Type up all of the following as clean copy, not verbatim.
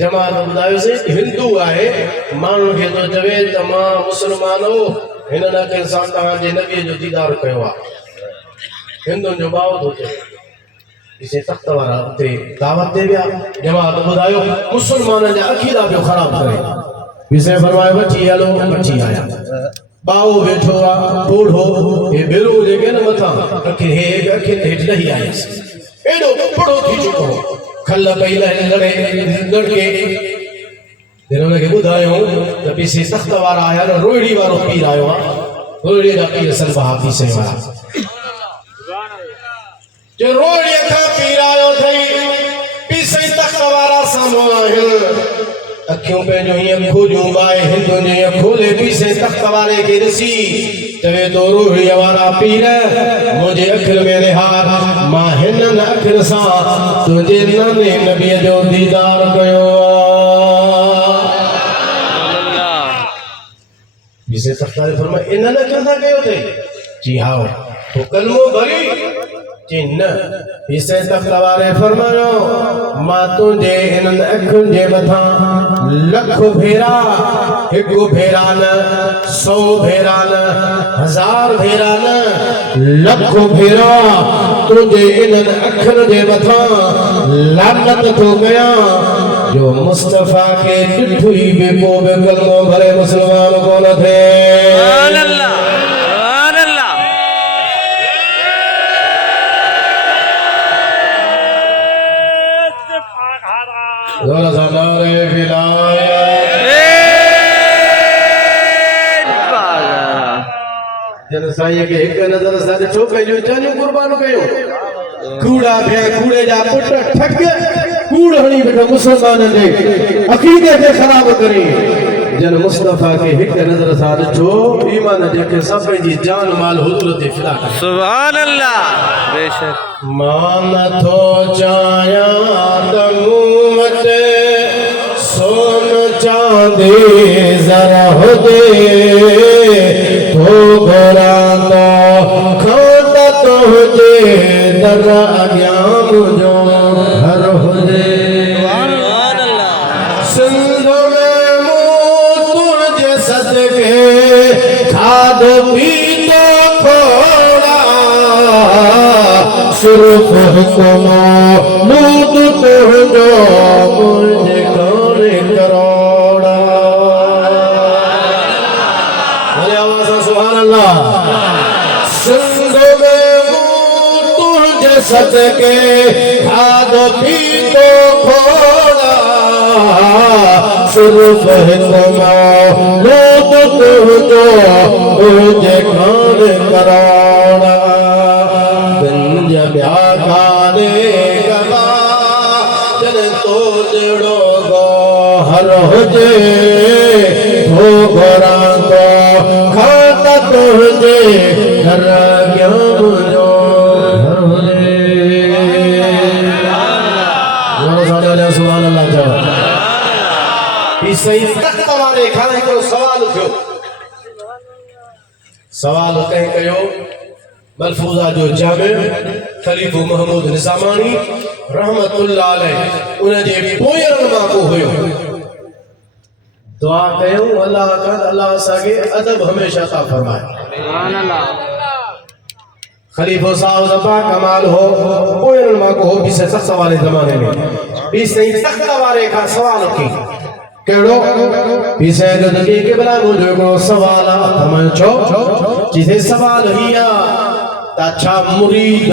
جماعت ॿुधायो से हिंदू आहे माण्हुनि खे थो चवे त मां मुस्लमानो हिननि अखियुनि सां तव्हांजे नबीअ जो दीदार कयो आहे हिंदुनि जो ॿाओ थो चए इसे तख़्त वारा उते दावत ते विया जमात ॿुधायो मुस्लमाननि जा अक़ीदा पियो ख़राब करे इसे फरमायो वठी हलो वठी आया ॿाओ वेठो आहे बूढ़ो हे बिरू जेके न मथां अखि हेठि लही आयुसि एॾो बड़ो थी चुको खल पई लड़के हिननि खे ॿुधायो त पीसे तख़्त वारा आया न रोहिड़ी वारो पीर आयो आहे रोहिड़ी जा पीर सलबहा पीसे वारा जो रोहिड़ी खां पीर आयो अथई पीसे तख़्त वारा साम्हूं आहिनि अखियूं पंहिंजूं हीअं खोलियूं बाए हिंदुनि जी खोले पीसे तख़्त वारे खे ॾिसी चवे थो रोहिड़ीअ वारा पीर मुंहिंजे अखियुनि में निहार मां हिननि अखियुनि सां तुंहिंजे नाने नबीअ जो दीदार कयो पीसे तख़्त वारे फरमायो इन्हनि अखियुनि सां कयो अथई जी हा पोइ कलमो भरी जी न पीसे तख़्त वारे फरमायो मां तुंहिंजे हिननि अखियुनि जे मथां लख भेरा हिकु भेरा न 100 भेरा न 1000 भेरा न लख भेरा तुंहिंजे इन्हनि अखियुनि जे मथां लानत थो कयां जो मुस्तफ़ा खे ॾिठो ई बि पोइ बि कलमो भरे मुस्लमान कोन थिए जन साईं खे हिक नज़र सां ॾिठो पंहिंजूं जानियूं कुर्बान कयूं कूड़ा थिया कूड़े जा पुट ठग कूड़ हणी वेठो मुस्लमाननि जे अक़ीदे खे ख़राब करे जन मुस्तफ़ा खे हिक नज़र सां ॾिठो ईमान जेके सभु पंहिंजी जान माल हुज़ूर ते फिदा करे सुभान अल्लाह बेशक मां नथो चाहियां त मूं वटि सोन चांदी ज़रा हुजे तो घरां तो खांदा तो हुजे दर अॻियां मुंहिंजो घर हुजे सिंध में मूं तुंहिंजे सदके खाधो पीतो खोड़ा सिर्फ़ हिकु मूं तुंहिंजो मुंहिंजे घणे करोड़ा सिंध में तुंहिंजे सदके खाधो पीतो खोड़ा सिर्फ़ हिकु मूं तुंहिंजो मुंहिंजे घणे करोड़ा बिन ॿिया काने कमा जन तो जहिड़ो गौहर हुजे तो घरां तो खाधा तुंहिंजे घर अॻियां मुंहिंजो घर हुजे सुभान अल्लाह चओ पीसे तख़्त वारे खां हिकिड़ो सवाल थियो सवाल कंहिं कयो मलफूज़ा जो जामे ख़लीफ़ो महमूद निज़ामानी रहमतुल्लाह अलैह उन जे पोयनि मां को हुयो दुआ कयूं अल्लाह असांखे अदब हमेशह अता फरमाए सुभान अल्लाह ख़लीफ़ो साहब ज़बा कमाल हो पोयनि मां को हो पीसे तख़्त वारे ज़माने में पीसे तख़्त वारे खां सवाल कई कहिड़ो पीसे गदगी क़िबला मुंहिंजो हिकिड़ो सवाल आहे फरमायो छो जिथे सवाल हीअ छा मुरीद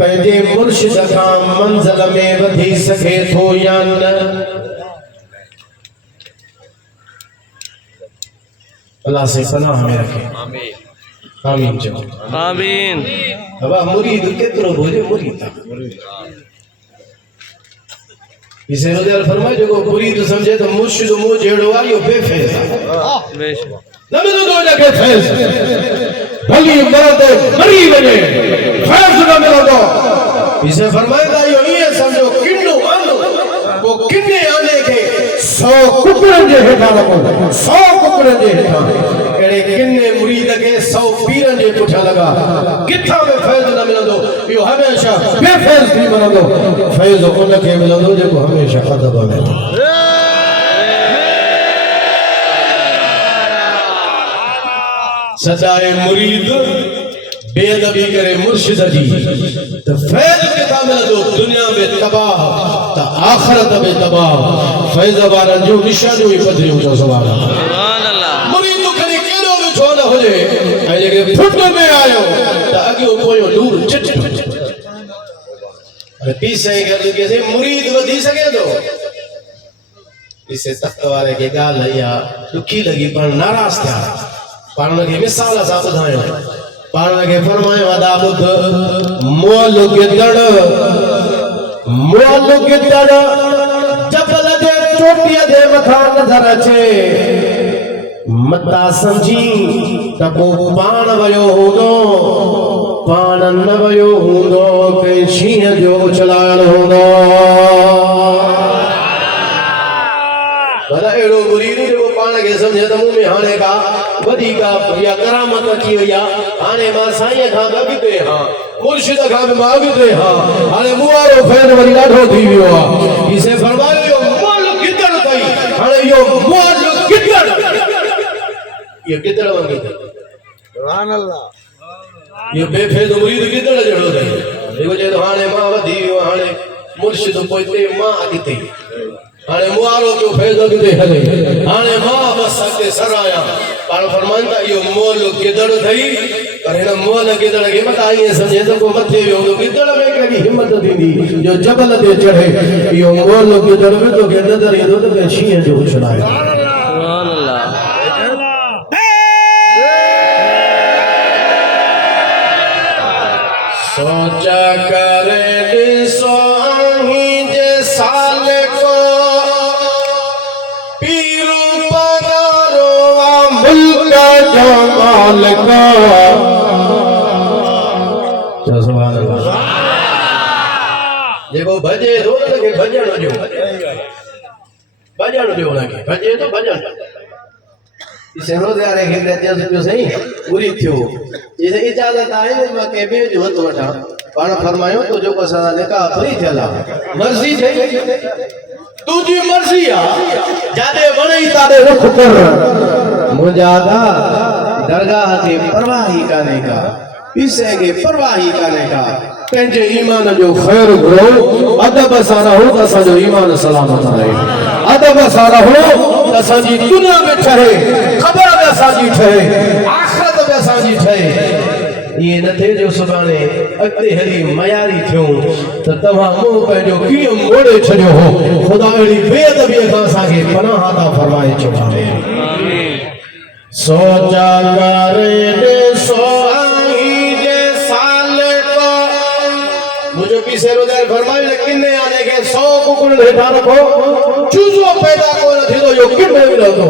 पंहिंजे मुर्शिद खां मंज़िल में वधी सघे थो या न अल्लाह से पनाह में रखे आमीन चओ आमीन बाबा मुरीद केतिरो हुजे मुरीद इसे रोज़ार फरमाए जेको मुरीद समझे तो मुर्शिद मुंहुं जहिड़ो आहे इहो बेफैज़ आहे न मिलंदो हिनखे फैज़ भली मरद मरी वञे फैज़ न मिलंदो इसे फरमाईंदा इहो ईअं सम्झो किनो आनो पोइ किने आने खे 100 कुकड़नि जे हेठां लॻो 100 कुकड़नि जे हेठां अहिड़े किने मुरीद खे 100 पीरनि जे पुठियां लॻा किथां बि फैज़ न मिलंदो इहो हमेशह बेफैज़ थी मिलंदो फैज़ उनखे मिलंदो जेको हमेशह अदब में सदाए मुरीद बेअदबी करे मुर्शिद जी तो फैज़ किताब मिलंदो दुनिया में तबाह तो आखिरत में तबाह फैज़ वारनि जो निशानियूं ई पधरियूं चओ सुभाण अल्लाह मुरीद खणी केड़ो बि छो न हुजे ऐं जेके फुट में आयो त अॻियो पोयो नूर चिट अरे पी सही कर के से मुरीद वधी सके तो इसे तख्त वाले के ॻाल्हि या दुखी लगी पर नाराज़ थिया पाण के मिसाल सां ॿुधायो पाण के फरमायो अदा ॿुध मोल गिदड़ जबल जे चोटीअ जे मथां नज़र अचे मता समझी त पोइ पाण वयो हूंदो पाण न वयो हूंदो कंहिं शींहं जो उछलाइण हूंदो भला अहिड़ो मुरीद जो पाण खे सम्झे त मूं में हाणे का वॾी का या करामत अची वई आहे हाणे मां साईं खां बि अॻिते हा मुर्शिद खां बि मां अॻिते हा हाणे मूं वारो फैन वरी ॾाढो थी वियो आहे इसे फरमायो इहो मोल गिदड़ अथई हाणे इहो मोल गिदड़ इहो गिदड़ वांगुरु सुभान अल्लाह इहो बेफैज़ मुरीद गिदड़ जहिड़ो अथई जेको चए थो हाणे मां वधी वियो हाणे मुर्शिद पोइते मां अॻिते हाणे मुआरो जो फैज़ अॻिते हले हाणे मां बस अॻिते सर आहियां पाण फरमाइनि था इहो मोल गिदड़ अथई पर हिन मोल गिदड़ खे मथां ईअं सम्झे त को मथे वियो हूंदो गिदड़ में कहिड़ी हिमत थींदी जो जबल ते चढ़े इहो मोल गिदड़ में तोखे नज़र ईंदो त कंहिं शींहं जो उछलाए सोचा करे ॾिसो आहीं जे साल को पीरू पगारो मुल्क जो मालिक सुभान अल्लाह जेको भजे थो उनखे भॼण ॾियो उनखे भजे तो भॼण रोज़गारे खे पियो सही पूरी थियो इसे इजाज़त आहे मां के बि जो हथ वठां पाण फरमायो तो जेको असां निकाह थोरी थियल आहे मर्ज़ी ठही तुंहिंजी मर्ज़ी आहे जाॾे वणई ताॾे रुख कर मुंहिंजा दरगाह ते परवाह ई कान्हे का पीसे के परवाह ई कान्हे का पंहिंजे ईमान जो ख़ैर घुरो अदब सां रहो त असांजो ईमान सलामत रहे अदब सां रहो त असांजी दुनिया में ठहे ख़बर में असांजी ठहे आख़िरत में असांजी ठहे ये न थे जो सुभाणे अॻिते हली मयारी थियूं त तव्हां मुंहुं पंहिंजो कीअं मोड़े छॾियो हो ख़ुदा अहिड़ी बेअदबीअ खां असांखे पनाह अता फरमाए चुका आमीन सोचा करे ॾिसो आहीं जे साल को मुंहिंजो पीसे रोज़ार फरमायो किने आने खे 100 कुकड़नि हेठां रखो चूज़ो पैदा कोन थींदो इहो किनो ई रहंदो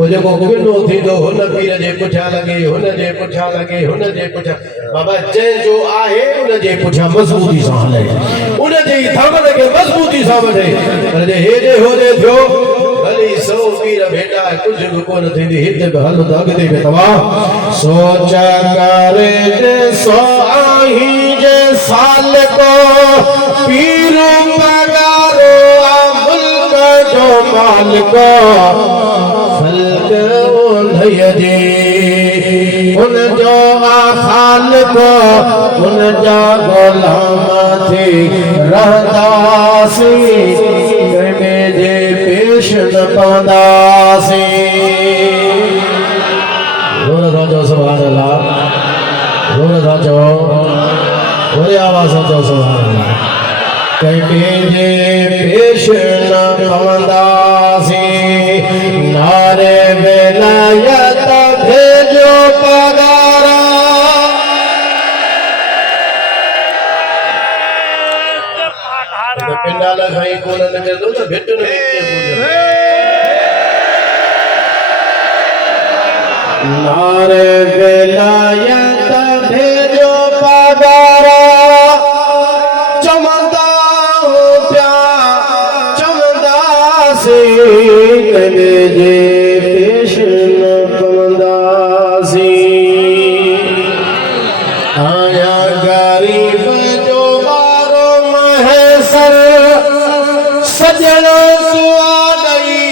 वो जेको किनो थींदो हुन पीर जे पुठियां लॻे हुन जे पुठियां लॻे हुन जे पुठियां बाबा जंहिंजो आहे उन जे पुठियां मज़बूती सां हले उन जे धामन खे मज़बूती सां वठे पर जे हेॾे होॾे थियो भली 100 पीर भेटा कुझु बि कोन थींदी हिते बि हल त अॻिते बि तव्हां सोच करे ॾिसो आहीं जे साल को पीर पगारो मुल्क जो मालिक खल्क उन्हईअ जे उन जो ख़ालिक उन जा ग़ुलाम थी रहंदासीं कंहिं जे पेश न पवंदासीं जोर सां चओ सुभाणे अल्लाह जोर सां चओ वरी आवाज़ सां चओ सुभाणे अल्लाह कंहिं जे पेश न पवंदासीं नारे विलायत भेजो पगारा पिंडा लॻाई कोन निकिरंदो त भिट न नारे विलायत भेजो पगारा चमंदा हो प्या चमंदासीं कंहिं जे पेश न पवंदासीं आया ग़रीब जो मारो महसर सजण सुआॾई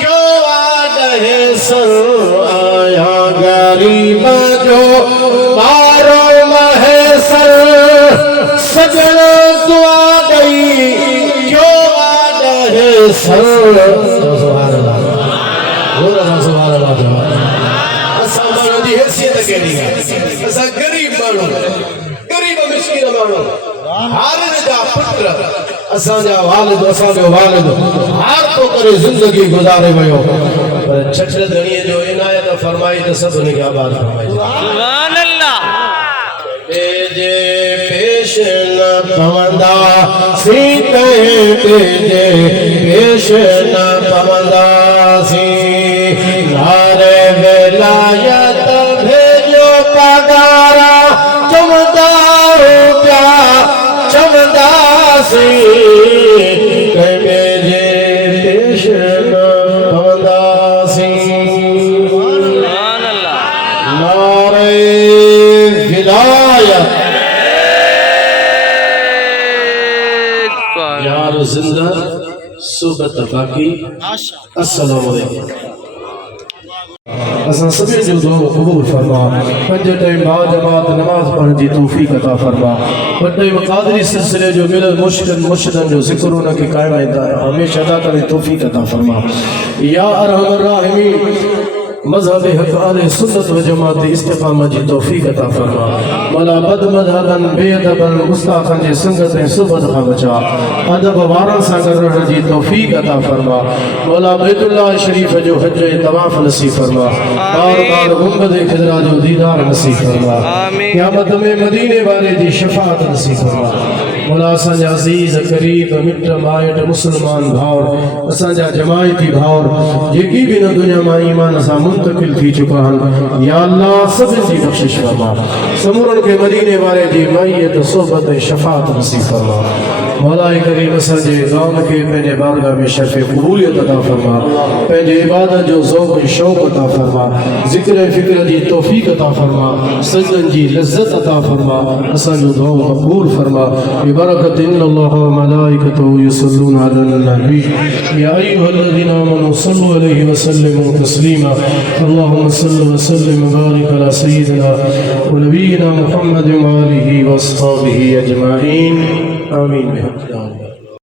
क्यों आॾहे सर आया ग़रीब سبحان اللہ اور سبحان اللہ اساں مانو دی حیثیت کیڑی ہے اساں غریب مانو غریب مسکین مانو حالد جا پتر اساں جا والد اساں جو والد ہر کو کرے زندگی گزارے ویو پر چھٹل دنیا جو عنایت فرمائی تو سب نے کیا بات فرمائی سبحان اللہ جے پیش نہ پوندا سیتے جے پیش نہ پوندا سی نارے ولایت بھیجو پگارا چمدا پیا چمدا سی کہ جے پیش نہ پوندا سی سبحان اللہ نارے ولایت یار زندہ صحبت باقی السلام علیکم اساں سبھی جو دعا قبول فرما پنج ٹائم بعد جماعت نماز پڑھن جی توفیق عطا فرما بڑے قادری سلسلے جو ملل مرشدن جو ذکروں کے قائم ہے ہمیشہ ادا کرے توفیق عطا فرما یا ارحم الراحمین مذہب حق آل سنت و جماعت استقامت جی توفیق عطا فرما مولا بد مذہبن بے ادبن گستاخن جی سنگت صحبت کا بچا ادب وارن سا کرن جی توفیق عطا فرما مولا بیت اللہ شریف جو حج طواف نصیب فرما بار بار گنبد خضرا جو دیدار نصیب فرما قیامت میں مدینے والے جی شفاعت نصیب فرما مولا اساں عزیز قریب مٹ مائٹ مسلمان بھاور اساں جماعتی بھاور جیکی بھی نہ دنیا میں ایمان اساں منتقل تھی چکا ہن یا اللہ سب جی بخشش فرما سمورن کے مدینے والے جی معیت صحبت شفاعت نصیب فرما مولا کریم اساں جے گاؤں کے پہنے بارگاہ میں شرف قبولیت عطا فرما پہنے عبادت جو ذوق شوق عطا فرما ذکر فکر دی توفیق عطا فرما سجدن جی لذت عطا فرما اساں جو دعا قبول فرما ببرکت ان اللہ و ملائکتہ یصلون علی النبی یا ایھا الذین آمنوا صلوا علیہ وسلموا تسلیما اللهم صل وسلم وبارك على سيدنا ونبينا محمد وآله وأصحابه أجمعين آمين.